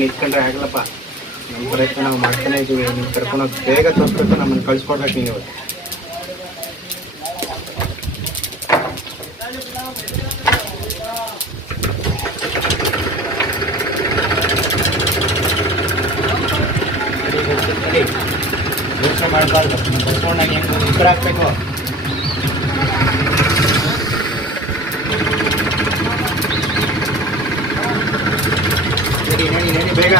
ನಿಂತ್ಕೊಂಡ್ರೆ ಆಗಲ್ಲಪ್ಪ. ನಮ್ಮ ಪ್ರಯತ್ನ ನಾವು ಮಾಡ್ತಾನೆ ಇದ್ದೀವಿ. ನೀವು ಕರ್ಕೊಂಡೋಗಿ ಬೇಗ ತೋರಿಸ್ಬೇಕು ನಮ್ಮನ್ನು ಕಳಿಸ್ಕೊಡ್ಬೇಕು ನೀವು. ಯೋಚನೆ ಮಾಡಬಾರ್ದು. ಕರ್ಕೊಂಡಾಗ ಹೆಂಗೆ ಉತ್ತರ ಹಾಕ್ಬೇಕು ನಡಿ ನಡಿ ನಡಿ ಬೇಗ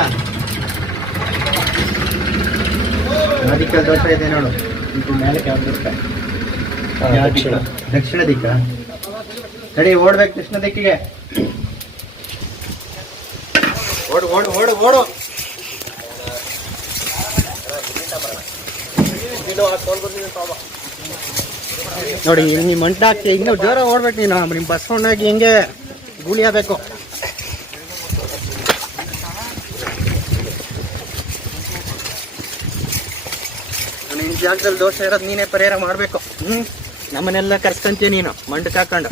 ನದಿಕ ದೋಷ ಇದೆ ನೋಡು. ಇದು ಮೇಲೆ ಯಾವ್ದು ಇರುತ್ತೆ. ದಕ್ಷಿಣ. ದಕ್ಷಿಣ ದಿಕ್ಕ. ನಡಿ ಓಡ್ಬೇಕು ಕೃಷ್ಣ ದಿಕ್ಕಿಗೆ. ಓಡು ಓಡು ಓಡು ಓಡು. ನೋಡಿ ನಿಮ್ಮ ಮಂಟ ಹಾಕಿ ಇನ್ನೂ ಜೋರ ಓಡ್ಬೇಕು ನೀನು. ನಿಮ್ಮ ಬಸವಣ್ಣಾಗಿ ಹೆಂಗೆ ಗೂಳಿ ಆಗಬೇಕು ನಿನ್ನ ಜಾಗದಲ್ಲಿ ದೋಷ ಇರೋದು ನೀನೇ ಪರಿಹಾರ ಮಾಡಬೇಕು. ಹ್ಞೂ ನಮ್ಮನ್ನೆಲ್ಲ ಕರ್ಸ್ಕೊಂತೀಯ ನೀನು ಮಂಡಕ್ಕೆ ಹಾಕೊಂಡು.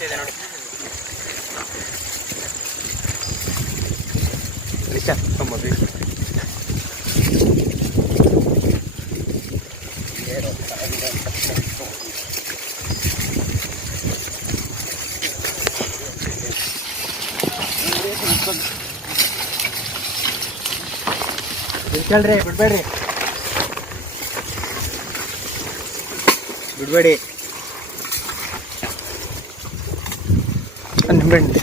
ಆಗ್ತಿದೆ ನೋಡಿ. ಬಿಡ್ಬೇಡ್ರಿ. ಬಿಡ್ಬೇಡಿ. ನಿಂಬೆಹಣ್ಣು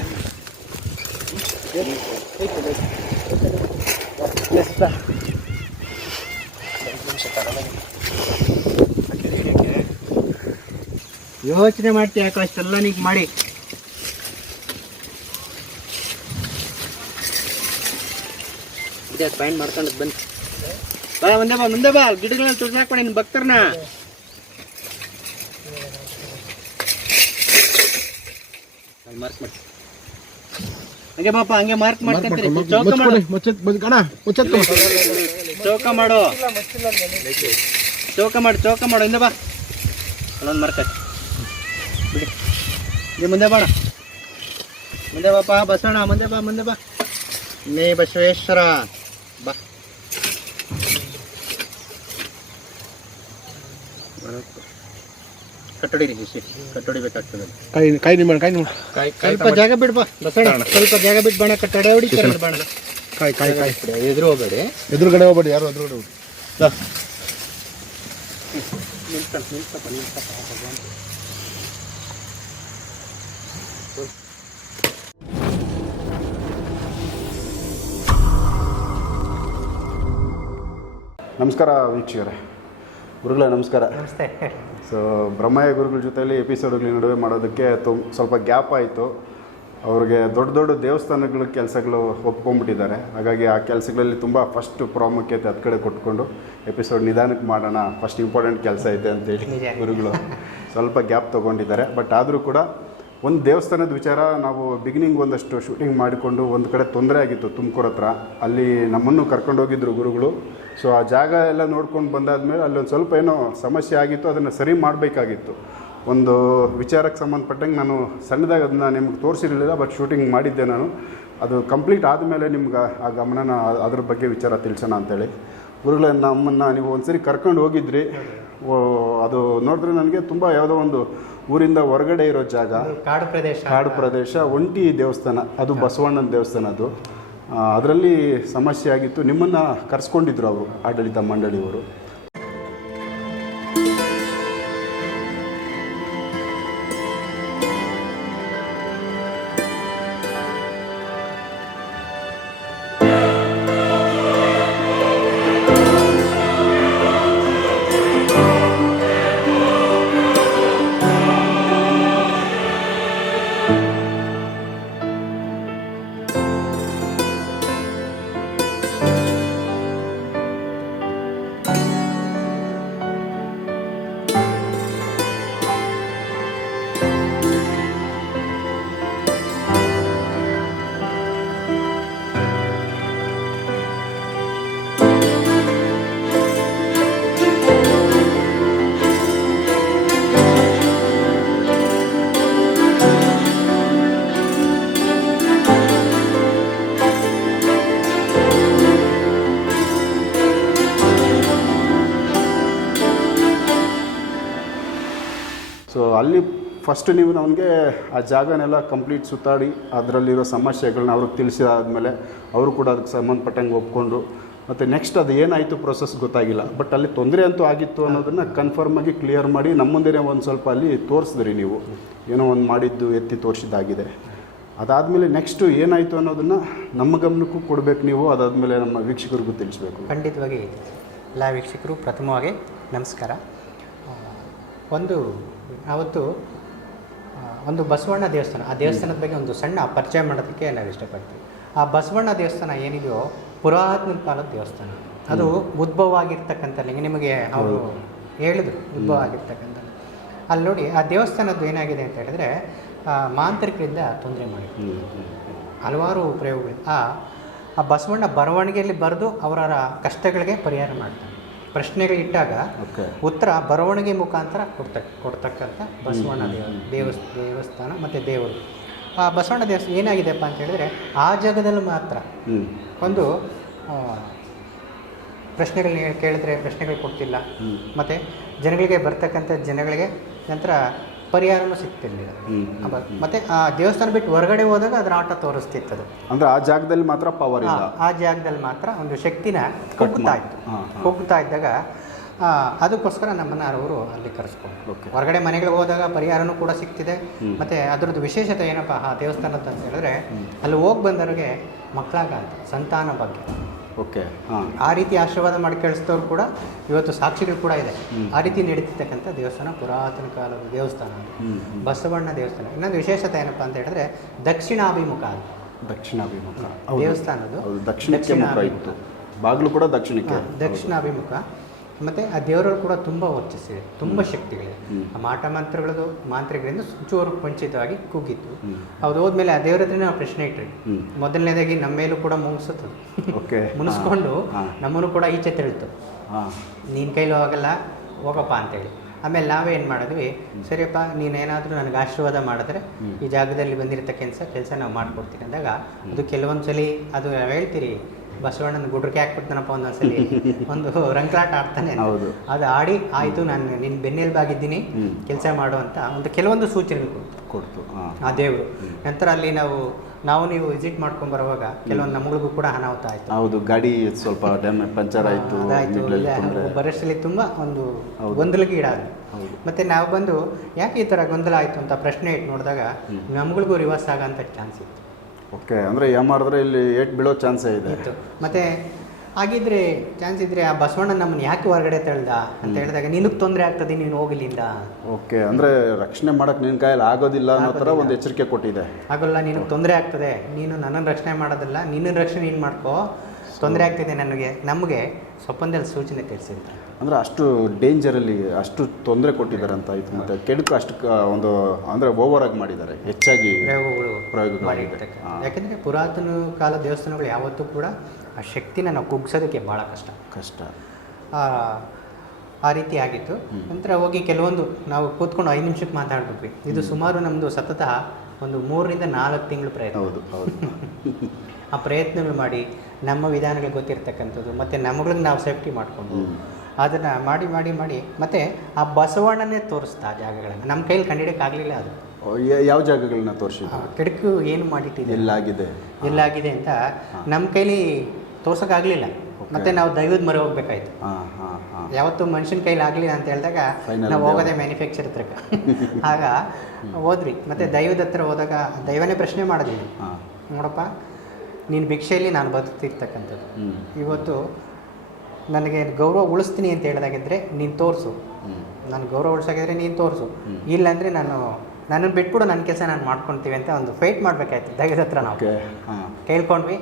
ಯೋಚನೆ ಮಾಡ್ತೀಯ ಯಾಕೆ ಅಷ್ಟೆಲ್ಲ ನೀಗ್ ಮಾಡಿ. ಇದೆ ಪೈಂಟ್ ಮಾಡ್ಕೊಂಡು ಬಂದು? ಬಾ, ಮುಂದೆ ಬಾ ಮುಂದೆ ಬಾ. ಗಿಡಗಳನ್ನ ತುರ್ಸಾಕ್ ಮಾಡಿ ನಿನ್ನ ಭಕ್ತರನ್ನ. ಮಾರ್ಕ್ ಮಾಡಿ ಹಂಗೆ ಬಾಪ ಹಂಗೆ ಮಾರ್ಕ್ ಮಾಡ್ಕೊಂತೀರಿ ಚೌಕ ಮಾಡು. ಚೌಕ ಮಾಡು. ಚೌಕ ಮಾಡು. ಚೌಕ ಮಾಡು ಹಿಂದೆ ಬಾ. ಅಲ್ಲೊಂದು ಮಾರ್ಕ ಬಿಡಿ. ಇಲ್ಲಿ ಮುಂದೆ ಬಾಣ. ಮುಂದೆ ಬಾಪ ಬಸೋಣ ಮುಂದೆ ಬಾ ಮುಂದೆ ಬಾ. ನೇ ಬಸವೇಶ್ವರ. ಬಾ. ಕಟ್ಟೊಡಿರಿ ಬಿಸಿ ಕೈ ನಿಮ್ಮ ಕೈ ನಿಂಬೆಹಣ್ಣು ಕಾಯಿ ನಿಂಬೆ ಸ್ವಲ್ಪ ಜಾಗ ಬಿಡ್ಬಾ. ಬಸಣ್ಣ ಸ್ವಲ್ಪ ಜಾಗ ಬಿಟ್ಟು ಬಾಣ ಕಟ್ಟಡ ಹೊಡಿತಾರೆ ಬಾಣ ಕಾಯಿ ಕಾಯಿ ಕಾಯಿ ಎದುರು ಹೋಗ್ಬೇಡಿ. ಎದುರುಗಡೆ ಹೋಗಬೇಡಿ ಯಾರು ಎದುರುಗಡೆ ಹೋಗಿ ನಮಸ್ಕಾರ ವೀಕ್ಷಕರೇ. ಗುರುಗಳೇ ನಮಸ್ಕಾರ. ನಮಸ್ತೆ. ಸೊ ಬ್ರಹ್ಮಯ್ಯ ಗುರುಗಳ ಜೊತೆಯಲ್ಲಿ ಎಪಿಸೋಡ್ಗಳ ನಡುವೆ ಮಾಡೋದಕ್ಕೆ ತುಮ್ ಸ್ವಲ್ಪ ಗ್ಯಾಪ್ ಆಯಿತು. ಅವ್ರಿಗೆ ದೊಡ್ಡ ದೊಡ್ಡ ದೇವಸ್ಥಾನಗಳ ಕೆಲಸಗಳು ಒಪ್ಕೊಂಡ್ಬಿಟ್ಟಿದ್ದಾರೆ. ಹಾಗಾಗಿ ಆ ಕೆಲಸಗಳಲ್ಲಿ ತುಂಬ ಫಸ್ಟ್ ಪ್ರಾಮುಖ್ಯತೆ ಹತ್ತು ಕಡೆ ಕೊಟ್ಕೊಂಡು ಎಪಿಸೋಡ್ ನಿಧಾನಕ್ಕೆ ಮಾಡೋಣ. ಫಸ್ಟ್ ಇಂಪಾರ್ಟೆಂಟ್ ಕೆಲಸ ಐತೆ ಅಂತೇಳಿ. ಗುರುಗಳು ಸ್ವಲ್ಪ ಗ್ಯಾಪ್ ತೊಗೊಂಡಿದ್ದಾರೆ. ಬಟ್ ಆದರೂ ಕೂಡ ಒಂದು ದೇವಸ್ಥಾನದ ವಿಚಾರ, ನಾವು ಬಿಗಿನಿಂಗ್ ಒಂದಷ್ಟು ಶೂಟಿಂಗ್ ಮಾಡಿಕೊಂಡು ಒಂದು ಕಡೆ ತೊಂದರೆ ಆಗಿತ್ತು ತುಮಕೂರು ಹತ್ರ. ಅಲ್ಲಿ ನಮ್ಮನ್ನು ಕರ್ಕೊಂಡೋಗಿದ್ರು ಗುರುಗಳು. ಸೊ ಆ ಜಾಗ ಎಲ್ಲ ನೋಡ್ಕೊಂಡು ಬಂದಾದಮೇಲೆ ಅಲ್ಲಿ ಒಂದು ಸ್ವಲ್ಪ ಏನೋ ಸಮಸ್ಯೆ ಆಗಿತ್ತು, ಅದನ್ನು ಸರಿ ಮಾಡಬೇಕಾಗಿತ್ತು. ಒಂದು ವಿಚಾರಕ್ಕೆ ಸಂಬಂಧಪಟ್ಟಂಗೆ ನಾನು ಸಣ್ಣದಾಗಿ ಅದನ್ನ ನಿಮ್ಗೆ ತೋರಿಸಿರಲಿಲ್ಲ ಬಟ್ ಶೂಟಿಂಗ್ ಮಾಡಿದ್ದೆ ನಾನು. ಅದು ಕಂಪ್ಲೀಟ್ ಆದಮೇಲೆ ನಿಮ್ಗೆ ಆ ಗಮನನ ಅದ್ರ ಬಗ್ಗೆ ವಿಚಾರ ತಿಳಿಸೋಣ ಅಂತೇಳಿ. ಗುರುಗಳ, ನಮ್ಮನ್ನು ನೀವು ಒಂದ್ಸರಿ ಕರ್ಕೊಂಡು ಹೋಗಿದ್ರಿ. ಅದು ನೋಡಿದ್ರೆ ನನಗೆ ತುಂಬ ಯಾವುದೋ ಒಂದು ಊರಿಂದ ಹೊರಗಡೆ ಇರೋ ಜಾಗ ಕಾಡು ಪ್ರದೇಶ ಕಾಡು ಪ್ರದೇಶ ಒಂಟಿ ದೇವಸ್ಥಾನ ಅದು ಬಸವಣ್ಣನ ದೇವಸ್ಥಾನ ಅದು. ಅದರಲ್ಲಿ ಸಮಸ್ಯೆ ಆಗಿತ್ತು. ನಿಮ್ಮನ್ನು ಕರೆಸ್ಕೊಂಡಿದ್ರು ಅವರು ಆಡಳಿತ ಮಂಡಳಿಯವರು. ಅಲ್ಲಿ ಫಸ್ಟ್ ನೀವು ನಮಗೆ ಆ ಜಾಗನೆಲ್ಲ ಕಂಪ್ಲೀಟ್ ಸುತ್ತಾಡಿ, ಅದರಲ್ಲಿರೋ ಸಮಸ್ಯೆಗಳನ್ನ ಅವ್ರಿಗೆ ತಿಳಿಸಿದಾದ್ಮೇಲೆ ಅವರು ಕೂಡ ಅದಕ್ಕೆ ಸಂಬಂಧಪಟ್ಟಂಗೆ ಒಪ್ಕೊಂಡು, ಮತ್ತು ನೆಕ್ಸ್ಟ್ ಅದು ಏನಾಯಿತು ಪ್ರೊಸೆಸ್ ಗೊತ್ತಾಗಿಲ್ಲ. ಬಟ್ ಅಲ್ಲಿ ತೊಂದರೆ ಅಂತೂ ಆಗಿತ್ತು ಅನ್ನೋದನ್ನು ಕನ್ಫರ್ಮ್ ಆಗಿ ಕ್ಲಿಯರ್ ಮಾಡಿ ನಮ್ಮ ಮುಂದೆನೇ ಒಂದು ಸ್ವಲ್ಪ ಅಲ್ಲಿ ತೋರಿಸಿದ್ರಿ ನೀವು. ಏನೋ ಒಂದು ಮಾಡಿದ್ದು ಎತ್ತಿ ತೋರಿಸಿದ್ದಾಗಿದೆ. ಅದಾದಮೇಲೆ ನೆಕ್ಸ್ಟು ಏನಾಯಿತು ಅನ್ನೋದನ್ನು ನಮ್ಮ ಗಮನಕ್ಕೂ ಕೊಡಬೇಕು ನೀವು, ಅದಾದಮೇಲೆ ನಮ್ಮ ವೀಕ್ಷಕರಿಗೂ ತಿಳಿಸ್ಬೇಕು. ಖಂಡಿತವಾಗಿ ಎಲ್ಲ ವೀಕ್ಷಕರು ಪ್ರಥಮವಾಗಿ ನಮಸ್ಕಾರ. ಒಂದು ಅವತ್ತು ಆ, ಒಂದು ಬಸವಣ್ಣ ದೇವಸ್ಥಾನ ಆ ದೇವಸ್ಥಾನದ ಬಗ್ಗೆ ಒಂದು ಸಣ್ಣ ಪರಿಚಯ ಮಾಡೋದಕ್ಕೆ ನಾವು ಇಷ್ಟಪಡ್ತೀವಿ ಆ ಬಸವಣ್ಣ ದೇವಸ್ಥಾನ ಏನಿದೆಯೋ ಪುರಾತನ ಕಾಲದ ದೇವಸ್ಥಾನ. ಅದು ಉದ್ಭವ ಆಗಿರ್ತಕ್ಕಂಥ ಲಿಂಗ ನಿಮಗೆ ಅವರು ಹೇಳಿದ್ರು ಉದ್ಭವ ಆಗಿರ್ತಕ್ಕಂಥ ಅಲ್ಲಿ ನೋಡಿ ಆ ದೇವಸ್ಥಾನದ್ದು ಏನಾಗಿದೆ ಅಂತ ಹೇಳಿದ್ರೆ ಮಾಂತ್ರಿಕರಿಂದ ತೊಂದರೆ ಮಾಡಿ ಹಲವಾರು ಪ್ರಯೋಗಗಳು ಆ ಆ ಬಸವಣ್ಣ ಬರವಣಿಗೆಯಲ್ಲಿ ಬರೆದು ಅವರ ಕಷ್ಟಗಳಿಗೆ ಪರಿಹಾರ ಮಾಡ್ತಾನೆ ಪ್ರಶ್ನೆಗಳಿಟ್ಟಾಗ ಉತ್ತರ ಬರವಣಿಗೆ ಮುಖಾಂತರ ಕೊಡ್ತಕ್ಕ ಕೊಡ್ತಕ್ಕಂಥ ಬಸವಣ್ಣ ದೇವ ದೇವಸ್ ದೇವಸ್ಥಾನ ಮತ್ತು ದೇವರು. ಆ ಬಸವಣ್ಣ ದೇವಸ್ಥಾನ ಏನಾಗಿದೆಪ್ಪ ಅಂತ ಹೇಳಿದ್ರೆ ಆ ಜಾಗದಲ್ಲಿ ಮಾತ್ರ ಒಂದು ಪ್ರಶ್ನೆಗಳನ್ನ ಕೇಳಿದ್ರೆ ಪ್ರಶ್ನೆಗಳು ಕೊಡ್ತಿಲ್ಲ. ಮತ್ತು ಜನಗಳಿಗೆ ಬರ್ತಕ್ಕಂಥ ಜನಗಳಿಗೆ ನಂತರ ಪರಿಹಾರನೂ ಸಿಗ್ತಿರ್ಲಿಲ್ಲ. ಮತ್ತೆ ಆ ದೇವಸ್ಥಾನ ಬಿಟ್ಟು ಹೊರಗಡೆ ಹೋದಾಗ ಅದರ ಆಟ ತೋರಿಸ್ತಿತ್ತು ಅದು ಅಂದ್ರೆ ಆ ಜಾಗದಲ್ಲಿ ಮಾತ್ರ ಪವರ್ ಇಲ್ಲ. ಆ- ಜಾಗದಲ್ಲಿ ಮಾತ್ರ ಒಂದು ಶಕ್ತಿನ ಕುಗ್ತಾ ಇತ್ತು. ಕುಗ್ತಾ ಇದ್ದಾಗ ಅದಕ್ಕೋಸ್ಕರ ನಮ್ಮನ್ನ ಅವರು ಅಲ್ಲಿ ಕರೆಸ್ಕೊಂಡು ಹೊರಗಡೆ ಮನೆಗಳಿಗೆ ಹೋದಾಗ ಪರಿಹಾರನೂ ಕೂಡ ಸಿಗ್ತಿದೆ. ಮತ್ತೆ ಅದ್ರದ್ದು ವಿಶೇಷತೆ ಏನಪ್ಪ ಆ ದೇವಸ್ಥಾನದ ಅಂತ ಹೇಳಿದ್ರೆ ಅಲ್ಲಿ ಹೋಗಿ ಬಂದವರಿಗೆ ಮಕ್ಕಳಾಗ ಸಂತಾನ ಬಗ್ಗೆ ಓಕೆ. ಹಾಂ ಆ ರೀತಿ ಆಶೀರ್ವಾದ ಮಾಡಿ ಕಳಿಸಿದವ್ರು ಕೂಡ ಇವತ್ತು ಸಾಕ್ಷಿಗಳು ಕೂಡ ಇದೆ. ಆ ರೀತಿ ನಡೀತಿರ್ತಕ್ಕಂಥ ದೇವಸ್ಥಾನ ಪುರಾತನ ಕಾಲದ ದೇವಸ್ಥಾನ ಬಸವಣ್ಣ ದೇವಸ್ಥಾನ. ಇನ್ನೊಂದು ವಿಶೇಷತೆ ಏನಪ್ಪ ಅಂತ ಹೇಳಿದ್ರೆ ದಕ್ಷಿಣಾಭಿಮುಖ ಅದು. ದಕ್ಷಿಣಾಭಿಮುಖ. ದೇವಸ್ಥಾನದ್ದು ದಕ್ಷಿಣ ಬಾಗಿಲು ಕೂಡ ದಕ್ಷಿಣಕ್ಕೆ. ದಕ್ಷಿಣಾಭಿಮುಖ. ಮತ್ತು ಆ ದೇವರಲ್ಲಿ ಕೂಡ ತುಂಬ ವರ್ಚಸ್ಸಿದೆ ತುಂಬ ಶಕ್ತಿಗಳಿದೆ ಆ ಮಾಟ ಮಂತ್ರಗಳದು ಮಾಂತ್ರಿಕರಿಂದ ಚೂರು ವಂಚಿತವಾಗಿ ಕುಗ್ಗಿತ್ತು ಹ್ಮ್. ಅದು ಹೋದ್ಮೇಲೆ ಆ ದೇವರ ಹತ್ರನೇ ನಾವು ಪ್ರಶ್ನೆ ಇಟ್ರಿ ಹ್ಮ್. ಮೊದಲನೇದಾಗಿ ನಮ್ಮ ಮೇಲೂ ಕೂಡ ಓಕೆ ಮುನಿಸ್ಕೊಂಡು ನಮ್ಮನ್ನು ಕೂಡ ಈಚೆ ತಿಳಿತು ನೀನು ನಿನ್ನ ಹೋಗಲ್ಲ ಆಗಲ್ಲ ಹೋಗಪ್ಪ ಅಂತೇಳಿ. ಆಮೇಲೆ ನಾವೇನು ಮಾಡಿದ್ವಿ ಸರಿಯಪ್ಪ ನೀನೇನಾದರೂ ನನಗೆ ಆಶೀರ್ವಾದ ಮಾಡಿದ್ರೆ ಈ ಜಾಗದಲ್ಲಿ ಬಂದಿರತಕ್ಕಂಥ ಕೆಲಸ ನಾವು ಮಾಡ್ಕೊಡ್ತೀನಿ ಅಂದಾಗ ಅದು ಕೆಲವೊಂದು ಸಲ ಅದು ಹೇಳ್ತೀರಿ ಬಸವಣ್ಣನ ಗುಡ್ರಕ್ಕೆ ಹಾಕ್ಬಿಡ್ತಾನಪ್ಪ ಒಂದೊಂದ್ಸಲಿ. ಒಂದು ರಂಕ್ಲಾಟ ಆಡ್ತಾನೆ ಹೌದು. ಅದು ಆಡಿ ಆಯಿತು ನಾನು ನಿನ್ ಬೆನ್ನೆಲುಬಾಗಿದ್ದೀನಿ ಬಾಗಿದ್ದೀನಿ ಕೆಲಸ ಮಾಡು ಅಂತ ಒಂದು ಕೆಲವೊಂದು ಸೂಚನೆ ಕೊಡ್ತು. ಆ ದೇವರು. ನಂತರ ಅಲ್ಲಿ ನಾವು ನಾವು ನೀವು ವಿಸಿಟ್ ಮಾಡ್ಕೊಂಡು ಬರುವಾಗ ಕೆಲವೊಂದು ನಮಗಳಿಗೂ ಕೂಡ ಅನಾಹುತ ಆಯಿತು. ಹೌದು ಗಾಡಿ ಸ್ವಲ್ಪ ಪಂಚರ್ ಆಯಿತು ಅದಾಯಿತು. ಬರೋಷ್ಟರಲ್ಲಿ ತುಂಬ ಒಂದು. ಗೊಂದಲಕ್ಕೆ ಈಡಾದ್ವಿ ಮತ್ತೆ ನಾವು ಬಂದು ಯಾಕೆ ಈ ತರ ಗೊಂದಲ ಆಯಿತು ಅಂತ ಪ್ರಶ್ನೆ ಇಟ್ಟು ನೋಡಿದಾಗ ನಮ್ಗಳಿಗೂ ರಿವರ್ಸ್ ಆಗೋಂಥ ಚಾನ್ಸ್ ಇತ್ತು. ಓಕೆ ಅಂದರೆ ಏಮಾರಿದ್ರೆ ಇಲ್ಲಿ ಏಟ್ ಬೀಳೋ ಚಾನ್ಸೇ ಇದೆ. ಇತ್ತು. ಮತ್ತೆ ಹಾಗಿದ್ರೆ ಚಾನ್ಸ್ ಇದ್ರೆ ಆ ಬಸವಣ್ಣ ನಮ್ಮನ್ನ ಯಾಕೆ ಹೊರಗಡೆ ತಳ್ದ ಅಂತ ಹೇಳಿದಾಗ ನಿನಗೆ ತೊಂದರೆ ಆಗ್ತದೆ ನೀನು ಹೋಗಲಿಲ್ಲ ಓಕೆ ಅಂದರೆ ರಕ್ಷಣೆ ಮಾಡಕ್ಕೆ ನಿನ್ನ ಕೈಯಲ್ಲಿ ಆಗೋದಿಲ್ಲ ಅನ್ನೋ ಥರ ಒಂದು ಎಚ್ಚರಿಕೆ ಕೊಟ್ಟಿದೆ. ಆಗೋಲ್ಲ ನಿನಗೆ ತೊಂದರೆ ಆಗ್ತದೆ. ನೀನು ನನ್ನನ್ನು ರಕ್ಷಣೆ ಮಾಡೋದಿಲ್ಲ ನಿನ್ನ ರಕ್ಷಣೆ ನೀನು ಮಾಡ್ಕೋ? ತೊಂದರೆ ಆಗ್ತಿದೆ ನನಗೆ. ನಮಗೆ ಸ್ವಪ್ನದಲ್ಲಿ ಸೂಚನೆ ತಿಳಿಸಿರ್ತಾರೆ ಅಂದರೆ ಅಷ್ಟು ಡೇಂಜರಲ್ಲಿ ಅಷ್ಟು ತೊಂದರೆ ಕೊಟ್ಟಿದ್ದಾರೆ ಅಂತ ಇದು ಮತ್ತು ಕೆಡುಕು ಅಷ್ಟು ಒಂದು ಅಂದರೆ ಓವರ್ ಆಗಿ ಮಾಡಿದ್ದಾರೆ. ಹೆಚ್ಚಾಗಿ ಪ್ರಯೋಗಗಳು ಪ್ರಯೋಗಗಳಾಗಿದೆ. ಮಾಡಿರ್ತಕ್ಕ ಯಾಕೆಂದರೆ ಪುರಾತನ ಕಾಲ ದೇವಸ್ಥಾನಗಳು ಯಾವತ್ತೂ ಕೂಡ ಆ ಶಕ್ತಿನ ನಾವು ಕುಗ್ಸೋದಕ್ಕೆ ಭಾಳ ಕಷ್ಟ. ಕಷ್ಟ. ಆ ರೀತಿ ಆಗಿತ್ತು. ನಂತರ ಹೋಗಿ ಕೆಲವೊಂದು ನಾವು ಕೂತ್ಕೊಂಡು ಐದು ನಿಮಿಷಕ್ಕೆ ಮಾತಾಡ್ಬಿಟ್ವಿ. ಇದು ಸುಮಾರು ನಮ್ಮದು ಸತತ ಒಂದು ಮೂರರಿಂದ ನಾಲ್ಕು ತಿಂಗಳು ಪ್ರಯತ್ನ. ಹೌದು ಹೌದು. ಆ ಪ್ರಯತ್ನಗಳು ಮಾಡಿ ನಮ್ಮ ವಿಧಾನಗಳು ಗೊತ್ತಿರ್ತಕ್ಕಂಥದ್ದು ಮತ್ತು ನಮ್ಮಗಳಿಗೆ ನಾವು ಸೇಫ್ಟಿ ಮಾಡಿಕೊಂಡು. ಅದನ್ನು ಮಾಡಿ ಮಾಡಿ ಮಾಡಿ ಮತ್ತೆ ಆ ಬಸವಣ್ಣನೇ ತೋರಿಸ್ತಾ ಆ ಜಾಗಗಳನ್ನು. ನಮ್ಮ ಕೈಲಿ ಕಂಡಿಡಿಯೋಕ್ಕಾಗಲಿಲ್ಲ ಅದು. ಯಾವ ಜಾಗಗಳನ್ನ ತೋರಿಸಿ ತೋರಿಸಿದ್ರು ಕೆಡಕು ಏನು ಮಾಡಿಟ್ಟಿದೆ ಎಲ್ಲಾಗಿದೆ. ಎಲ್ಲಾಗಿದೆ ಅಂತ ನಮ್ಮ ಕೈಲಿ ತೋರ್ಸೋಕ್ಕಾಗಲಿಲ್ಲ. ಮತ್ತೆ ನಾವು ದೈವದ ಮೊರೆ ಹೋಗ್ಬೇಕಾಯ್ತು. ಯಾವತ್ತು ಮನುಷ್ಯನ ಕೈಲಿ ಆಗಲಿಲ್ಲ ಅಂತ ಹೇಳಿದಾಗ ನಾವು. ಹೋಗೋದೇ ಮ್ಯಾನುಫ್ಯಾಕ್ಚರ್ ಹತ್ರಕ್ಕೆ ಆಗ ಹೋದ್ರಿ ಮತ್ತೆ ದೈವದ ಹತ್ರ ಹೋದಾಗ ದೈವನೇ ಪ್ರಶ್ನೆ ಮಾಡಿದ್ವಿ ನೋಡಪ್ಪ ನೀನು ಭಿಕ್ಷೆಯಲ್ಲಿ ನಾನು ಬದುಕ್ತಿರ್ತಕ್ಕಂಥದ್ದು. ಇವತ್ತು ನನಗೆ ಗೌರವ ಉಳಿಸ್ತೀನಿ ಅಂತ ಹೇಳೋದಾಗಿದ್ದರೆ ನೀನು ತೋರಿಸು. ನಾನು ಗೌರವ ಉಳಿಸೋಗಿದ್ರೆ ನೀನು ತೋರಿಸು. ಇಲ್ಲಾಂದರೆ ನಾನು ನನ್ನನ್ನು ಬಿಟ್ಬಿಡು ನನ್ನ ಕೆಲಸ ನಾನು ಮಾಡ್ಕೊತೀವಿ ಅಂತ ಒಂದು ಫೈಟ್ ಮಾಡಬೇಕಾಯ್ತು ಧೈರ್ಯದ ಹತ್ರ ನಾವು. ಕೇಳ್ಕೊಂಡ್ವಿ.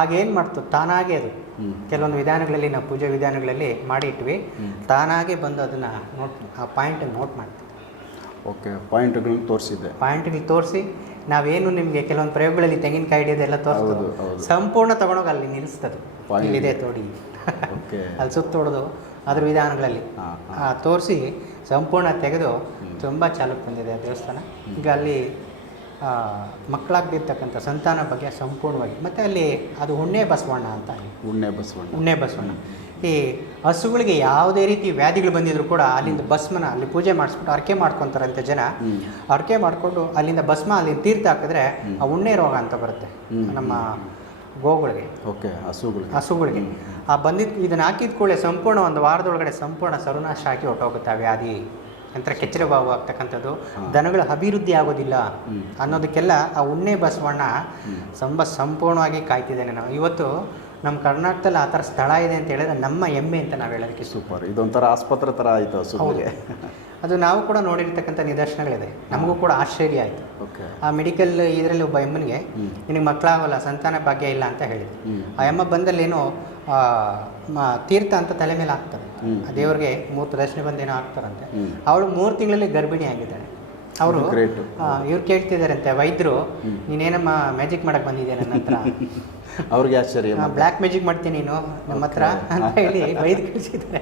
ಆಗೇನು ಮಾಡ್ತು? ತಾನಾಗೆ ಅದು. ಕೆಲವೊಂದು ವಿಧಾನಗಳಲ್ಲಿ ನಾವು ಪೂಜೆ ವಿಧಾನಗಳಲ್ಲಿ ಮಾಡಿ ಇಟ್ವಿ ತಾನಾಗೆ ಬಂದು ಅದನ್ನು ನೋಟ್ ಆ ಪಾಯಿಂಟ್ ನೋಟ್ ಮಾಡ್ತೀವಿ ಓಕೆ ಪಾಯಿಂಟ್ಗಳನ್ನ ತೋರಿಸಿದ್ದೆ. ಪಾಯಿಂಟ್ಗಳು ತೋರಿಸಿ ನಾವೇನು ನಿಮಗೆ ಕೆಲವೊಂದು ಪ್ರಯೋಗಗಳಲ್ಲಿ ತೆಂಗಿನಕಾಯಿ ಹಿಡಿಯೋದೆಲ್ಲ ತೋರಿಸ್ತು. ಹೌದು, ಹೌದು. ಸಂಪೂರ್ಣ ತಗೊಂಡೋಗಿ ಅಲ್ಲಿ ನಿಲ್ಲಿಸ್ತದು. ಇಲ್ಲಿದೆ ತೋಡಿ. ಅಲ್ಲಿ ಸುತ್ತೊಡೆದು ಅದ್ರ ವಿಧಾನಗಳಲ್ಲಿ. ತೋರಿಸಿ ಸಂಪೂರ್ಣ ತೆಗೆದು ತುಂಬ ಚಾಲಕ್ಕೆ ಬಂದಿದೆ ಆ ದೇವಸ್ಥಾನ. ಈಗ ಅಲ್ಲಿ ಮಕ್ಕಳಾಗ್ದಿರ್ತಕ್ಕಂಥ ಮಕ್ಕಳಾಗದಿರ್ತಕ್ಕಂಥ ಸಂತಾನ ಬಗ್ಗೆ ಸಂಪೂರ್ಣವಾಗಿ ಮತ್ತು ಅಲ್ಲಿ ಅದು ಉಣ್ಣೆ ಬಸವಣ್ಣ ಅಂತ ಉಣ್ಣೆ ಬಸವಣ್ಣ. ಉಣ್ಣೆ ಬಸವಣ್ಣ. ಈ ಹಸುಗಳಿಗೆ ಯಾವುದೇ ರೀತಿ ವ್ಯಾಧಿಗಳು ಬಂದಿದ್ರು ಕೂಡ ಅಲ್ಲಿಂದ ಭಸ್ಮನ ಅಲ್ಲಿ ಪೂಜೆ ಮಾಡಿಸ್ಬಿಟ್ಟು ಅರ್ಕೆ ಮಾಡ್ಕೊತಾರಂತೆ ಜನ. ಅರ್ಕೆ ಮಾಡಿಕೊಂಡು ಅಲ್ಲಿಂದ ಭಸ್ಮ ಅಲ್ಲಿ ತೀರ್ಥ ಹಾಕಿದ್ರೆ ಆ ಉಣ್ಣೆ ರೋಗ ಅಂತ ಬರುತ್ತೆ. ನಮ್ಮ ಗೋಗಳಿಗೆ. ಓಕೆ ಹಸುಗಳು ಹಸುಗಳಿಗೆ. ಆ ಬಂದಿದ್ದು ಇದನ್ನು ಹಾಕಿದ ಕೂಡಲೇ ಸಂಪೂರ್ಣ ಒಂದು ವಾರದೊಳಗಡೆ ಸಂಪೂರ್ಣ ಸರ್ವನಾಶ ಹಾಕಿ ಹೊಟ್ಟೋಗುತ್ತೆ ಆ ವ್ಯಾಧಿ. ನಂತರ ಕೆಚ್ಚರ ಭಾವ ಆಗ್ತಕ್ಕಂಥದ್ದು. ದನಗಳ ಅಭಿವೃದ್ಧಿ ಆಗೋದಿಲ್ಲ. ಅನ್ನೋದಕ್ಕೆಲ್ಲ ಆ ಉಣ್ಣೆ ಬಸವಣ್ಣ ಸಂಬ ಸಂಪೂರ್ಣವಾಗಿ ಕಾಯ್ತಿದ್ದೇನೆ ನಾವು. ಇವತ್ತು ನಮ್ಮ ಕರ್ನಾಟಕದಲ್ಲಿ ಆ ಥರ ಸ್ಥಳ ಇದೆ ಅಂತ ಹೇಳಿದ್ರೆ ನಮ್ಮ ಹೆಮ್ಮೆ ಅಂತ ನಾವು ಹೇಳೋದಕ್ಕೆ ಸೂಪರ್. ಇದೊಂಥರ ಆಸ್ಪತ್ರೆ ಥರ ಆಯಿತು ಸುಮ್ಮನೆ ಅದು ನಾವು ಕೂಡ ನೋಡಿರ್ತಕ್ಕಂಥ ನಿದರ್ಶನಗಳಿದೆ. ನಮಗೂ ಕೂಡ ಆಶ್ಚರ್ಯ ಆಯಿತು. ಆ ಮೆಡಿಕಲ್ ಇದರಲ್ಲಿ ಒಬ್ಬ ಎಮ್ಮನಿಗೆ ನಿನಗೆ ಮಕ್ಕಳಾಗಲ್ಲ ಸಂತಾನ ಭಾಗ್ಯ ಇಲ್ಲ ಅಂತ ಹೇಳಿದ್ರು. ಆ ಎಮ್ಮ ಬಂದಲ್ಲೇನೋ ತೀರ್ಥ ಅಂತ ತಲೆ ಮೇಲೆ ಹಾಕ್ತಾರೆ. ಆ ದೇವ್ರಿಗೆ ಮೂರು ಪ್ರದರ್ಶನ ಬಂದೇನೋ ಆಗ್ತಾರಂತೆ ಅವಳು ಮೂರು ತಿಂಗಳಲ್ಲಿ ಗರ್ಭಿಣಿ ಆಗಿದ್ದಾಳೆ. ಅವರು. ಇವ್ರು ಕೇಳ್ತಿದಾರಂತೆ ವೈದ್ಯರು ನೀನೇನಮ್ಮ ಮ್ಯಾಜಿಕ್ ಮಾಡಕ್ಕೆ ಬಂದಿದ್ಯಾ ನನ್ನ ಹತ್ರ? ಅವ್ರಿಗೆ ಆಶ್ಚರ್ಯ ಬ್ಲ್ಯಾಕ್ ಮ್ಯಾಜಿಕ್ ಮಾಡ್ತೀನಿ ನೀನು ನಮ್ಮ ಹತ್ರ ಅಂತ ಹೇಳಿ ಬೈದು ಕಳಿಸಿದ್ದಾರೆ.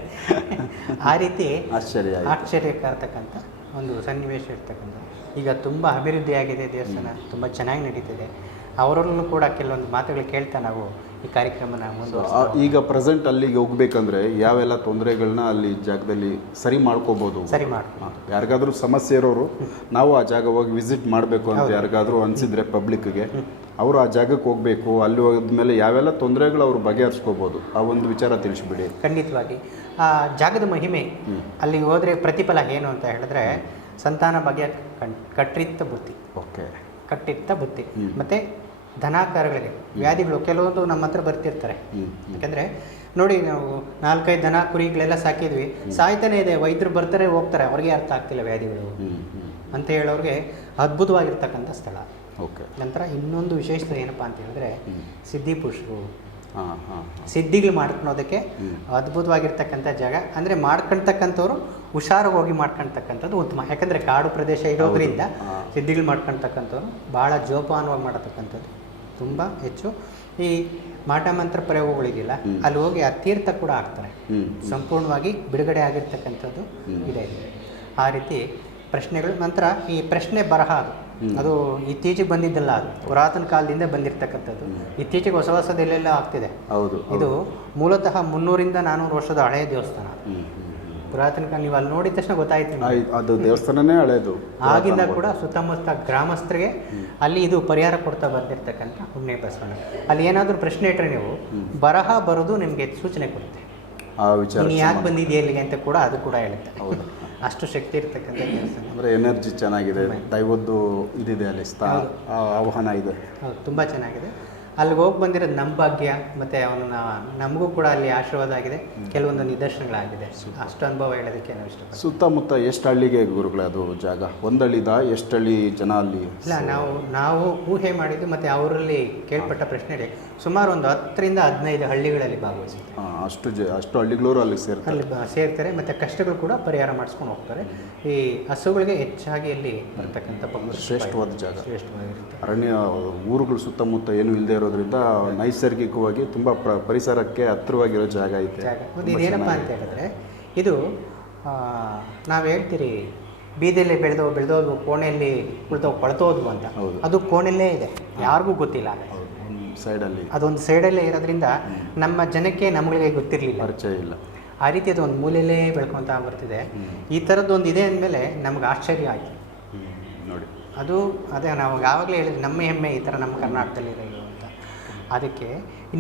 ಆ ರೀತಿ ಆಶ್ಚರ್ಯ ಆಶ್ಚರ್ಯಕ್ಕಾಗತಕ್ಕಂಥ ಒಂದು ಸನ್ನಿವೇಶ ಇರ್ತಕ್ಕಂಥ. ಈಗ ತುಂಬ ಅಭಿವೃದ್ಧಿ ಆಗಿದೆ ದೇವಸ್ಥಾನ ತುಂಬ ಚೆನ್ನಾಗಿ ನಡೀತಿದೆ. ಅವರಲ್ಲೂ ಕೂಡ ಕೆಲವೊಂದು ಮಾತುಗಳು ಕೇಳ್ತಾ ನಾವು ಈ ಕಾರ್ಯಕ್ರಮನ ಮುಂದೆ ಈಗ ಪ್ರೆಸೆಂಟ್ ಅಲ್ಲಿಗೆ ಹೋಗ್ಬೇಕಂದ್ರೆ ಯಾವೆಲ್ಲ ತೊಂದರೆಗಳನ್ನ ಅಲ್ಲಿ ಜಾಗದಲ್ಲಿ ಸರಿ ಮಾಡ್ಕೋಬಹುದು ಸರಿ ಮಾಡ್ಕೋ ಯಾರಿಗಾದ್ರೂ ಸಮಸ್ಯೆ ಇರೋರು ನಾವು ಆ ಜಾಗ ಹೋಗಿ ವಿಸಿಟ್ ಮಾಡಬೇಕು ಅಂತ ಯಾರಿಗಾದ್ರೂ ಅನ್ಸಿದ್ರೆ ಪಬ್ಲಿಕ್ಗೆ ಅವರು ಆ ಜಾಗಕ್ಕೆ ಹೋಗಬೇಕು ಅಲ್ಲಿ ಹೋದ್ಮೇಲೆ ಯಾವೆಲ್ಲ ತೊಂದರೆಗಳು ಅವರು ಬಗೆಹರಿಸ್ಕೋಬೋದು ಆ ಒಂದು ವಿಚಾರ ತಿಳಿಸ್ಬಿಡಿ. ಖಂಡಿತವಾಗಿ. ಆ ಜಾಗದ ಮಹಿಮೆ ಅಲ್ಲಿಗೆ ಹೋದರೆ ಪ್ರತಿಫಲ ಏನು ಅಂತ ಹೇಳಿದ್ರೆ ಸಂತಾನ ಬಗೆಯ ಕಣ್ ಕಟ್ಟಿತ್ತ ಬುತ್ತಿ ಓಕೆ. ಕಟ್ಟಿತ್ತ ಬುತ್ತಿ ಮತ್ತು ಧನಾಕಾರಗಳಿಗೆ ವ್ಯಾಧಿಗಳು ಕೆಲವೊಂದು ನಮ್ಮ ಹತ್ರ ಬರ್ತಿರ್ತಾರೆ. ಯಾಕಂದರೆ ನೋಡಿ ನಾವು ನಾಲ್ಕೈದು ದನ ಕುರಿಗಳೆಲ್ಲ ಸಾಕಿದ್ವಿ. ಸಾಯ್ತಾನೆ ಇದೆ ವೈದ್ಯರು ಬರ್ತಾರೆ ಹೋಗ್ತಾರೆ ಅವ್ರಿಗೆ ಅರ್ಥ ಆಗ್ತಿಲ್ಲ ವ್ಯಾಧಿಗಳು. ಅಂತ ಹೇಳೋರಿಗೆ ಅದ್ಭುತವಾಗಿರ್ತಕ್ಕಂಥ ಸ್ಥಳ. ಓಕೆ ನಂತರ ಇನ್ನೊಂದು ವಿಶೇಷತೆ ಏನಪ್ಪ ಅಂತ ಹೇಳಿದ್ರೆ ಸಿದ್ಧಿ ಪುರುಷರು. ಸಿದ್ಧಿಗಳು ಮಾಡ್ಕೊಳೋದಕ್ಕೆ ಅದ್ಭುತವಾಗಿರ್ತಕ್ಕಂಥ ಜಾಗ. ಅಂದರೆ ಮಾಡ್ಕೊಳ್ತಕ್ಕಂಥವ್ರು ಹುಷಾರಾಗಿ ಹೋಗಿ ಮಾಡ್ಕೊಳ್ತಕ್ಕಂಥದ್ದು ಉತ್ತಮ. ಯಾಕಂದರೆ ಕಾಡು ಪ್ರದೇಶ ಇರೋದ್ರಿಂದ ಸಿದ್ಧಿಗಳು ಮಾಡ್ಕೊಳ್ತಕ್ಕಂಥವ್ರು ಭಾಳ ಜೋಪಾನವಾಗಿ ಮಾಡತಕ್ಕಂಥದ್ದು ತುಂಬ ಹೆಚ್ಚು. ಈ ಮಾಟ ಮಂತ್ರ ಪ್ರಯೋಗಗಳಿದೆಯಲ್ಲ ಅಲ್ಲಿ ಹೋಗಿ ಆ ತೀರ್ಥ ಕೂಡ ಆಗ್ತಾರೆ ಸಂಪೂರ್ಣವಾಗಿ ಬಿಡುಗಡೆ ಆಗಿರ್ತಕ್ಕಂಥದ್ದು ಇದೆ. ಆ ರೀತಿ ಪ್ರಶ್ನೆಗಳು. ನಂತರ ಈ ಪ್ರಶ್ನೆ ಬರಹ ಅದು. ಅದು ಇತ್ತೀಚೆಗೆ ಬಂದಿದ್ದಲ್ಲ ಅದು. ಪುರಾತನ ಕಾಲದಿಂದ ಬಂದಿರತಕ್ಕಂಥದ್ದು. ಇತ್ತೀಚೆಗೆ ಹೊಸ ಹೊಸದೆಲ್ಲೆಲ್ಲ ಆಗ್ತಿದೆ. ಹೌದು ಇದು ಮೂಲತಃ ಮುನ್ನೂರಿಂದ ನಾನೂರು ವರ್ಷದ ಹಳೆಯ ದೇವಸ್ಥಾನ. ಪುರಾತನ ಕಾಲ ನೀವು ಅಲ್ಲಿ ನೋಡಿದ ತಕ್ಷಣ ಗೊತ್ತಾಯ್ತು. ಅದು ದೇವಸ್ಥಾನನೇ ಹಳೆಯದು. ಆಗಿಂದ ಕೂಡ ಸುತ್ತಮುತ್ತ ಗ್ರಾಮಸ್ಥರಿಗೆ ಅಲ್ಲಿ ಇದು ಪರಿಹಾರ ಕೊಡ್ತಾ ಬಂದಿರತಕ್ಕಂಥ ಹುಣ್ಣೆ ಬಸವಣ್ಣ ಅಲ್ಲಿ ಏನಾದರೂ ಪ್ರಶ್ನೆ ಇಟ್ಟರೆ ನೀವು ಬರಹ ಬರೋದು ನಿಮಗೆ ಸೂಚನೆ ಕೊಡುತ್ತೆ. ಯಾಕೆ ಬಂದಿದೆಯಾ ಇಲ್ಲಿಗೆ ಅಂತ ಕೂಡ ಅದು ಕೂಡ ಹೇಳುತ್ತೆ. ಅಷ್ಟು ಶಕ್ತಿ ಇರ್ತಕ್ಕಂಥ ಕೆಲಸ. ಅಂದರೆ ಎನರ್ಜಿ ಚೆನ್ನಾಗಿದೆ ದೈವದ್ದು ಇದಿದೆ ಅಲ್ಲಿ ಸ್ಥಾ ಆಹ್ವಾನ ಇದೆ. ಹೌದು ತುಂಬ ಚೆನ್ನಾಗಿದೆ. ಅಲ್ಲಿಗೆ ಹೋಗಿ ಬಂದಿರೋದು ನಮ್ಮ ಭಾಗ್ಯ ಮತ್ತು ಅವನ ನಮಗೂ ಕೂಡ ಅಲ್ಲಿ ಆಶೀರ್ವಾದ ಆಗಿದೆ. ಕೆಲವೊಂದು ನಿದರ್ಶನಗಳಾಗಿದೆ. ಅಷ್ಟು ಅನುಭವ ಹೇಳೋದಕ್ಕೆ ನಾವು ಇಷ್ಟ ಸುತ್ತಮುತ್ತ ಎಷ್ಟು ಹಳ್ಳಿಗೆ ಗುರುಗಳೇ ಅದು ಜಾಗ? ಒಂದಳ್ಳಿದ? ಎಷ್ಟು ಹಳ್ಳಿ ಜನ ಅಲ್ಲಿ? ಇಲ್ಲ ನಾವು ನಾವು ಊಹೆ ಮಾಡಿದ್ದು ಮತ್ತು ಅವರಲ್ಲಿ ಕೇಳ್ಪಟ್ಟ ಪ್ರಶ್ನೆಗೆ ಸುಮಾರು ಒಂದು ಹತ್ತರಿಂದ ಹದಿನೈದು ಹಳ್ಳಿಗಳಲ್ಲಿ ಭಾಗವಹಿಸುತ್ತೆ. ಅಷ್ಟು ಜ ಅಷ್ಟು ಹಳ್ಳಿಗಳವರು ಅಲ್ಲಿ ಸೇರ್ತಾರೆ. ಅಲ್ಲಿ ಸೇರ್ತಾರೆ ಮತ್ತು ಕಷ್ಟಗಳು ಕೂಡ ಪರಿಹಾರ ಮಾಡಿಸ್ಕೊಂಡು ಹೋಗ್ತಾರೆ. ಈ ಹಸುಗಳಿಗೆ ಹೆಚ್ಚಾಗಿ ಅಲ್ಲಿ ಬರ್ತಕ್ಕಂಥ ಶ್ರೇಷ್ಠವಾದ ಜಾಗ. ಶ್ರೇಷ್ಠವಾಗಿರುತ್ತೆ. ಅರಣ್ಯ ಊರುಗಳು ಸುತ್ತಮುತ್ತ ಏನು ಇಲ್ಲದೆ ಇರೋದ್ರಿಂದ ನೈಸರ್ಗಿಕವಾಗಿ ತುಂಬ ಪ್ರ ಪರಿಸರಕ್ಕೆ ಹತ್ತಿರವಾಗಿರೋ ಜಾಗ ಐತೆ. ಜಾಗ. ಇದೇನಪ್ಪ ಅಂತ ಹೇಳಿದ್ರೆ ಇದು ನಾವು ಹೇಳ್ತೀರಿ ಬೀದಿಯಲ್ಲಿ ಬೆಳೆದೋ ಬೆಳೆದೋದು ಕೋಣೆಯಲ್ಲಿ ಕುಳಿತೋ ಕೊಳ್ತೋದ್ವು ಅಂತ. ಅದು ಕೋಣೆಯಲ್ಲೇ ಇದೆ. ಯಾರಿಗೂ ಗೊತ್ತಿಲ್ಲ. ಸೈಡಲ್ಲಿ ಅದೊಂದು ಸೈಡಲ್ಲೇ ಇರೋದ್ರಿಂದ ನಮ್ಮ ಜನಕ್ಕೆ ನಮಗೆ ಗೊತ್ತಿರಲಿಲ್ಲ. ಪರಿಚಯ ಇಲ್ಲ. ಆ ರೀತಿ ಅದು ಒಂದು ಮೂಲೆಯಲ್ಲೇ ಬೆಳ್ಕೊತಾ ಬರ್ತಿದೆ. ಈ ಥರದ್ದು ಒಂದು ಇದೆ ಅಂದಮೇಲೆ ನಮ್ಗೆ ಆಶ್ಚರ್ಯ ಆಯಿತು. ನೋಡಿ. ಅದು ಅದೇ ನಾವು ಯಾವಾಗಲೇ ಹೇಳಿದ್ವಿ ನಮ್ಮ ಹೆಮ್ಮೆ ಈ ಥರ ನಮ್ಮ ಕರ್ನಾಟಕದಲ್ಲಿ ಇದೆ ಅಂತ. ಅದಕ್ಕೆ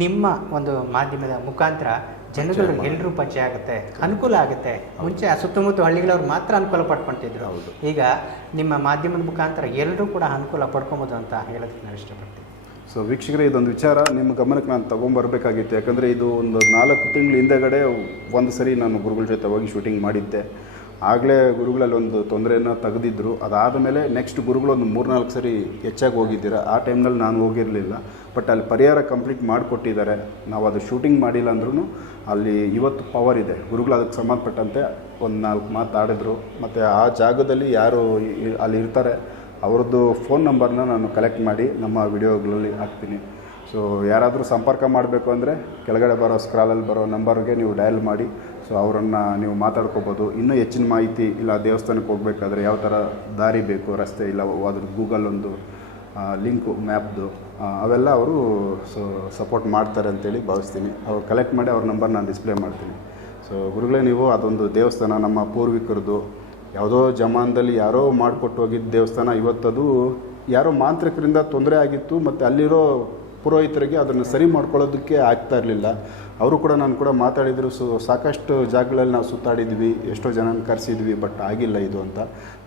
ನಿಮ್ಮ ಒಂದು ಮಾಧ್ಯಮದ ಮುಖಾಂತರ ಜನಗಳು ಎಲ್ಲರೂ ಪರಿಚಯ ಆಗುತ್ತೆ ಅನುಕೂಲ ಆಗುತ್ತೆ. ಮುಂಚೆ ಆ ಸುತ್ತಮುತ್ತ ಹಳ್ಳಿಗಳವ್ರು ಮಾತ್ರ ಅನುಕೂಲ ಪಡ್ಕೊಳ್ತಿದ್ರು ಹೌದು. ಈಗ ನಿಮ್ಮ ಮಾಧ್ಯಮದ ಮುಖಾಂತರ ಎಲ್ಲರೂ ಕೂಡ ಅನುಕೂಲ ಪಡ್ಕೊಬೋದು ಅಂತ ಹೇಳೋದಕ್ಕೆ ನಾವು ಇಷ್ಟಪಡ್ತೀವಿ ಸೊ ವೀಕ್ಷಕರೇ, ಇದೊಂದು ವಿಚಾರ ನಿಮ್ಮ ಗಮನಕ್ಕೆ ನಾನು ತೊಗೊಂಬರ್ಬೇಕಾಗಿತ್ತು. ಯಾಕಂದರೆ ಇದು ಒಂದು ನಾಲ್ಕು ತಿಂಗಳ ಹಿಂದೆಗಡೆ ಒಂದು ಸರಿ ನಾನು ಗುರುಗಳ ಜೊತೆ ಹೋಗಿ ಶೂಟಿಂಗ್ ಮಾಡಿದ್ದೆ. ಆಗಲೇ ಗುರುಗಳಲ್ಲಿ ಒಂದು ತೊಂದರೆಯನ್ನು ತೆಗೆದಿದ್ದರು ಅದಾದ ಮೇಲೆ ನೆಕ್ಸ್ಟ್ ಗುರುಗಳು ಒಂದು ಮೂರ್ನಾಲ್ಕು ಸರಿ ಹೆಚ್ಚಾಗಿ ಹೋಗಿದ್ದೀರ. ಆ ಟೈಮ್ನಲ್ಲಿ ನಾನು ಹೋಗಿರಲಿಲ್ಲ. ಬಟ್ ಅಲ್ಲಿ ಪರಿಹಾರ ಕಂಪ್ಲೀಟ್ ಮಾಡಿಕೊಟ್ಟಿದ್ದಾರೆ. ನಾವು ಅದು ಶೂಟಿಂಗ್ ಮಾಡಿಲ್ಲ ಅಂದ್ರೂ ಅಲ್ಲಿ ಇವತ್ತು ಪವರ್ ಇದೆ. ಗುರುಗಳು ಅದಕ್ಕೆ ಸಂಬಂಧಪಟ್ಟಂತೆ ಒಂದು ನಾಲ್ಕು ಮಾತಾಡಿದ್ರು ಮತ್ತು ಆ ಜಾಗದಲ್ಲಿ ಯಾರು ಅಲ್ಲಿ ಇರ್ತಾರೆ ಅವ್ರದ್ದು ಫೋನ್ ನಂಬರ್ನ ನಾನು ಕಲೆಕ್ಟ್ ಮಾಡಿ ನಮ್ಮ ವಿಡಿಯೋಗಳಲ್ಲಿ ಹಾಕ್ತೀನಿ. ಸೊ ಯಾರಾದರೂ ಸಂಪರ್ಕ ಮಾಡಬೇಕು ಅಂದರೆ ಕೆಳಗಡೆ ಬರೋ ಸ್ಕ್ರಾಲಲ್ಲಿ ಬರೋ ನಂಬರ್ಗೆ ನೀವು ಡಯಲ್ ಮಾಡಿ. ಸೊ ಅವರನ್ನು ನೀವು ಮಾತಾಡ್ಕೋಬೋದು. ಇನ್ನೂ ಹೆಚ್ಚಿನ ಮಾಹಿತಿ ಇಲ್ಲ, ದೇವಸ್ಥಾನಕ್ಕೆ ಹೋಗಬೇಕಾದ್ರೆ ಯಾವ ಥರ ದಾರಿ ಬೇಕು, ರಸ್ತೆ ಇಲ್ಲ ಅದ್ರ ಗೂಗಲ್ ಒಂದು ಲಿಂಕು ಮ್ಯಾಪ್ದು ಅವೆಲ್ಲ ಅವರು ಸೊ ಸಪೋರ್ಟ್ ಮಾಡ್ತಾರೆ ಅಂತೇಳಿ ಭಾವಿಸ್ತೀನಿ. ಅವ್ರು ಕಲೆಕ್ಟ್ ಮಾಡಿ ಅವ್ರ ನಂಬರ್ ನಾನು ಡಿಸ್ಪ್ಲೇ ಮಾಡ್ತೀನಿ. ಸೊ ಗುರುಗಳೇ, ನೀವು ಅದೊಂದು ದೇವಸ್ಥಾನ ನಮ್ಮ ಪೂರ್ವಿಕರದು ಯಾವುದೋ ಜಮಾನದಲ್ಲಿ ಯಾರೋ ಮಾಡಿಕೊಟ್ಟು ಹೋಗಿದ್ದ ದೇವಸ್ಥಾನ, ಇವತ್ತದು ಯಾರೋ ಮಾಂತ್ರಿಕರಿಂದ ತೊಂದರೆ ಆಗಿತ್ತು, ಮತ್ತು ಅಲ್ಲಿರೋ ಪುರೋಹಿತರಿಗೆ ಅದನ್ನು ಸರಿ ಮಾಡ್ಕೊಳ್ಳೋದಕ್ಕೆ ಆಗ್ತಾ ಇರಲಿಲ್ಲ. ಅವರು ಕೂಡ ನಾನು ಕೂಡ ಮಾತಾಡಿದರು, ಸೊ, ಸಾಕಷ್ಟು ಜಾಗಗಳಲ್ಲಿ ನಾವು ಸುತ್ತಾಡಿದ್ವಿ, ಎಷ್ಟೋ ಜನನ ಕರೆಸಿದ್ವಿ, ಬಟ್ ಆಗಿಲ್ಲ ಇದು ಅಂತ.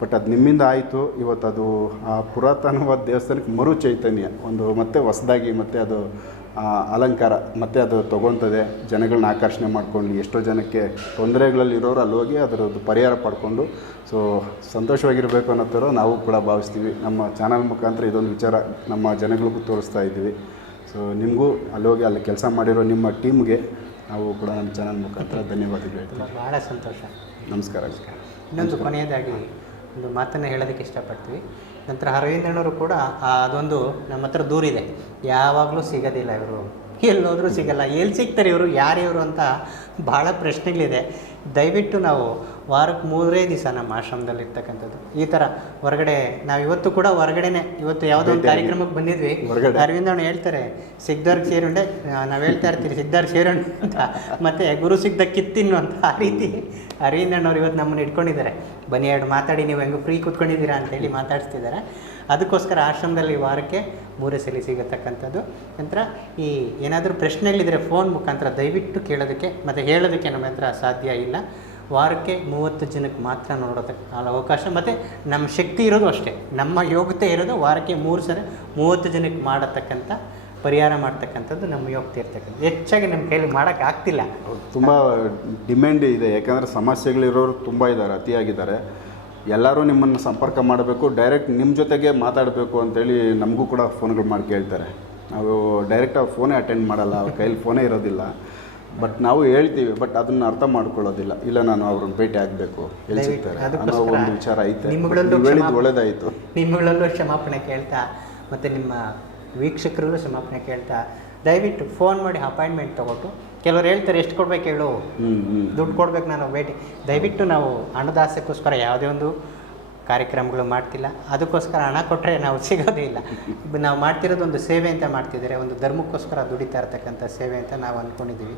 ಬಟ್ ಅದು ನಿಮ್ಮಿಂದ ಆಯಿತು ಇವತ್ತು ಅದು ಆ ಪುರಾತನವಾದ ದೇವಸ್ಥಾನಕ್ಕೆ ಮರು ಚೈತನ್ಯ ಒಂದು ಮತ್ತೆ ಹೊಸದಾಗಿ ಮತ್ತೆ ಅದು ಅಲಂಕಾರ ಮತ್ತೆ ಅದು ತೊಗೊತದೆ ಜನಗಳನ್ನ ಆಕರ್ಷಣೆ ಮಾಡ್ಕೊಂಡು ಎಷ್ಟೋ ಜನಕ್ಕೆ ತೊಂದರೆಗಳಲ್ಲಿ ಇರೋರು ಅಲ್ಲಿ ಹೋಗಿ ಅದರದ್ದು ಪರಿಹಾರ ಪಡ್ಕೊಂಡು ಸೊ ಸಂತೋಷವಾಗಿರಬೇಕು ಅನ್ನೋ ಥರ ನಾವು ಕೂಡ ಭಾವಿಸ್ತೀವಿ. ನಮ್ಮ ಚಾನಲ್ ಮುಖಾಂತರ ಇದೊಂದು ವಿಚಾರ ನಮ್ಮ ಜನಗಳಿಗೂ ತೋರಿಸ್ತಾ ಇದ್ದೀವಿ. ಸೊ ನಿಮಗೂ ಅಲ್ಲಿ ಹೋಗಿ ಅಲ್ಲಿ ಕೆಲಸ ಮಾಡಿರೋ ನಿಮ್ಮ ಟೀಮ್ಗೆ ನಾವು ಕೂಡ ನಮ್ಮ ಚಾನಲ್ ಮುಖಾಂತರ ಧನ್ಯವಾದಗಳು ಹೇಳ್ತೀವಿ. ಭಾಳ ಸಂತೋಷ. ನಮಸ್ಕಾರ. ಇನ್ನೊಂದು ಕೊನೆಯದಾಗಿ ಒಂದು ಮಾತನ್ನು ಹೇಳೋದಕ್ಕೆ ಇಷ್ಟಪಡ್ತೀವಿ. ನಂತರ ಅರವಿಂದಣ್ಣವರು ಕೂಡ ಅದೊಂದು ನಮ್ಮ ಹತ್ರ ದೂರಿದೆ ಯಾವಾಗಲೂ ಸಿಗೋದಿಲ್ಲ ಇವರು. ಎಲ್ಲೋದ್ರೂ ಸಿಗಲ್ಲ. ಎಲ್ಲಿ ಸಿಗ್ತಾರೆ ಇವರು? ಯಾರಿವರು ಅಂತ ಭಾಳ ಪ್ರಶ್ನೆಗಳಿದೆ. ದಯವಿಟ್ಟು ನಾವು ವಾರಕ್ಕೆ ಮೂರೇ ದಿವಸ ನಮ್ಮ ಆಶ್ರಮದಲ್ಲಿ ಇರ್ತಕ್ಕಂಥದ್ದು ಈ ಥರ ಹೊರಗಡೆ ನಾವು ಇವತ್ತು ಕೂಡ ಹೊರಗಡೆನೆ ಇವತ್ತು ಯಾವುದೋ ಒಂದು ಕಾರ್ಯಕ್ರಮಕ್ಕೆ ಬಂದಿದ್ವಿ. ಅರವಿಂದ ಅರವಿಂದಣ್ಣ ಹೇಳ್ತಾರೆ ಸಿಗ್ದವ್ರಿಗೆ ಸೇರುಂಡೆ ನಾವು ಹೇಳ್ತಾ ಇರ್ತೀವಿ ಸಿಗ್ದವ್ರು ಸೇರೋಣ ಅಂತ. ಮತ್ತೆ ಗುರು ಸಿಗ್ದ ಕಿತ್ತಿನ್ನು ಅಂತ ಆ ರೀತಿ ಅರವಿಂದಣ್ಣವ್ರು ಇವತ್ತು ನಮ್ಮನ್ನು ಇಟ್ಕೊಂಡಿದ್ದಾರೆ. ಬನ್ನಿ ಎರಡು ಮಾತಾಡಿ ನೀವು ಹೆಂಗೆ ಫ್ರೀ ಕೂತ್ಕೊಂಡಿದ್ದೀರಾ ಅಂತೇಳಿ ಮಾತಾಡಿಸ್ತಿದ್ದಾರೆ. ಅದಕ್ಕೋಸ್ಕರ ಆಶ್ರಮದಲ್ಲಿ ವಾರಕ್ಕೆ ಮೂರೇ ಸಲ ಸಿಗತಕ್ಕಂಥದ್ದು. ನಂತರ ಈ ಏನಾದರೂ ಪ್ರಶ್ನೆಗಳಿದ್ರೆ ಫೋನ್ ಮುಖಾಂತರ ದಯವಿಟ್ಟು ಕೇಳೋದಕ್ಕೆ ಮತ್ತು ಹೇಳೋದಕ್ಕೆ ನಮ್ಮ ಹತ್ರ ಸಾಧ್ಯ ಇಲ್ಲ. ವಾರಕ್ಕೆ ಮೂವತ್ತು ಜನಕ್ಕೆ ಮಾತ್ರ ನೋಡೋದಕ್ಕೆ ಅವಕಾಶ. ಮತ್ತು ನಮ್ಮ ಶಕ್ತಿ ಇರೋದು ಅಷ್ಟೇ. ನಮ್ಮ ಯೋಗ್ಯತೆ ಇರೋದು ವಾರಕ್ಕೆ ಮೂರು ಸಲ ಮೂವತ್ತು ಜನಕ್ಕೆ ಮಾಡತಕ್ಕಂಥ, ಪರಿಹಾರ ಮಾಡ್ತಕ್ಕಂಥದ್ದು ನಮ್ಮ ಯೋಗ್ಯತೆ ಇರ್ತಕ್ಕಂಥ ಹೆಚ್ಚಾಗಿ ನಮ್ಮ ಕೈಲಿ ಮಾಡೋಕ್ಕೆ ಆಗ್ತಿಲ್ಲ. ತುಂಬ ಡಿಮ್ಯಾಂಡ್ ಇದೆ. ಯಾಕಂದರೆ ಸಮಸ್ಯೆಗಳಿರೋರು ತುಂಬ ಇದ್ದಾರೆ, ಅತಿಯಾಗಿದ್ದಾರೆ. ಎಲ್ಲರೂ ನಿಮ್ಮನ್ನು ಸಂಪರ್ಕ ಮಾಡಬೇಕು, ಡೈರೆಕ್ಟ್ ನಿಮ್ಮ ಜೊತೆಗೆ ಮಾತಾಡಬೇಕು ಅಂತೇಳಿ ನಮಗೂ ಕೂಡ ಫೋನ್ಗಳು ಮಾಡಿ ಕೇಳ್ತಾರೆ. ನಾವು ಡೈರೆಕ್ಟ್ ಅವ್ರು ಫೋನೇ ಅಟೆಂಡ್ ಮಾಡಲ್ಲ, ಅವ್ರ ಕೈಲಿ ಫೋನೇ ಇರೋದಿಲ್ಲ. ಬಟ್ ನಾವು ಹೇಳ್ತೀವಿ ಬಟ್ ಅದನ್ನ ಅರ್ಥ ಮಾಡ್ಕೊಳ್ಳೋದಿಲ್ಲ. ಇಲ್ಲ ನಾನು ಅವ್ರನ್ನ ಭೇಟಿ ಆಗಬೇಕು ಅನ್ನೋ ಒಂದು ವಿಚಾರ ಐತೆ. ನೀವು ಹೇಳಿದ್ದು ಒಳ್ಳೇದಾಯಿತು. ನಿಮ್ಮಗಳಲ್ಲೂ ಕ್ಷಮಾಪಣೆ ಕೇಳ್ತಾ ಮತ್ತೆ ನಿಮ್ಮ ವೀಕ್ಷಕರಲ್ಲೂ ಕ್ಷಮಾಪಣೆ ಕೇಳ್ತಾ ದಯವಿಟ್ಟು ಫೋನ್ ಮಾಡಿ ಅಪಾಯಿಂಟ್ಮೆಂಟ್ ತೊಗೊಟ್ಟು. ಕೆಲವ್ರು ಹೇಳ್ತಾರೆ ಎಷ್ಟು ಕೊಡ್ಬೇಕು ಹೇಳು? ದುಡ್ಡು ಕೊಡ್ಬೇಕು ನಾನು ಭೇಟಿ ದಯವಿಟ್ಟು ನಾವು ಹಣದಾಸಕ್ಕೋಸ್ಕರ ಯಾವುದೇ ಒಂದು ಕಾರ್ಯಕ್ರಮಗಳು ಮಾಡ್ತಿಲ್ಲ. ಅದಕ್ಕೋಸ್ಕರ ಹಣ ಕೊಟ್ಟರೆ ನಾವು ಸಿಗೋದೇ ಇಲ್ಲ. ನಾವು ಮಾಡ್ತಿರೋದು ಒಂದು ಸೇವೆ ಅಂತ ಮಾಡ್ತಿದ್ದಾರೆ. ಒಂದು ಧರ್ಮಕ್ಕೋಸ್ಕರ ದುಡಿತಾ ಇರ್ತಕ್ಕಂಥ ಸೇವೆ ಅಂತ ನಾವು ಅಂದ್ಕೊಂಡಿದ್ದೀವಿ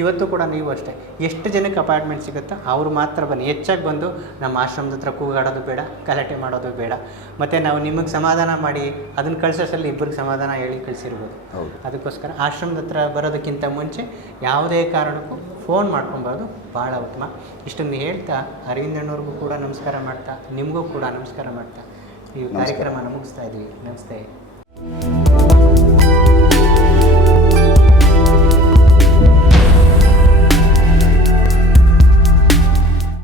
ಇವತ್ತು ಕೂಡ ನೀವು ಅಷ್ಟೇ. ಎಷ್ಟು ಜನಕ್ಕೆ ಅಪಾಯಿಂಟ್ಮೆಂಟ್ ಸಿಗುತ್ತೋ ಅವರು ಮಾತ್ರ ಬನ್ನಿ. ಹೆಚ್ಚಾಗಿ ಬಂದು ನಮ್ಮ ಆಶ್ರಮದ ಹತ್ರ ಕೂಗಾಡೋದು ಬೇಡ ಗಲಾಟೆ ಮಾಡೋದು ಬೇಡ. ಮತ್ತು ನಾವು ನಿಮಗೆ ಸಮಾಧಾನ ಮಾಡಿ ಅದನ್ನು ಸಲ ಇಬ್ಬರಿಗೆ ಸಮಾಧಾನ ಹೇಳಿ ಕಳಿಸಿರ್ಬೋದು. ಹೌದು. ಅದಕ್ಕೋಸ್ಕರ ಆಶ್ರಮದ ಹತ್ರ ಬರೋದಕ್ಕಿಂತ ಮುಂಚೆ ಯಾವುದೇ ಕಾರಣಕ್ಕೂ ಫೋನ್ ಮಾಡ್ಕೊಬಾರ್ದು ಭಾಳ ಉತ್ತಮ. ಇಷ್ಟೊಂದು ಹೇಳ್ತಾ ಅರವಿಂದಣ್ಣವ್ರಿಗೂ ಕೂಡ ನಮಸ್ಕಾರ ಮಾಡ್ತಾ. ನಿಮಗೂ ಕೂಡ ನಮಸ್ಕಾರ ಮಾಡ್ತಾ ಈ ಕಾರ್ಯಕ್ರಮನ ಮುಗಿಸ್ತಾ ಇದ್ದೀವಿ ನಮಸ್ತೆ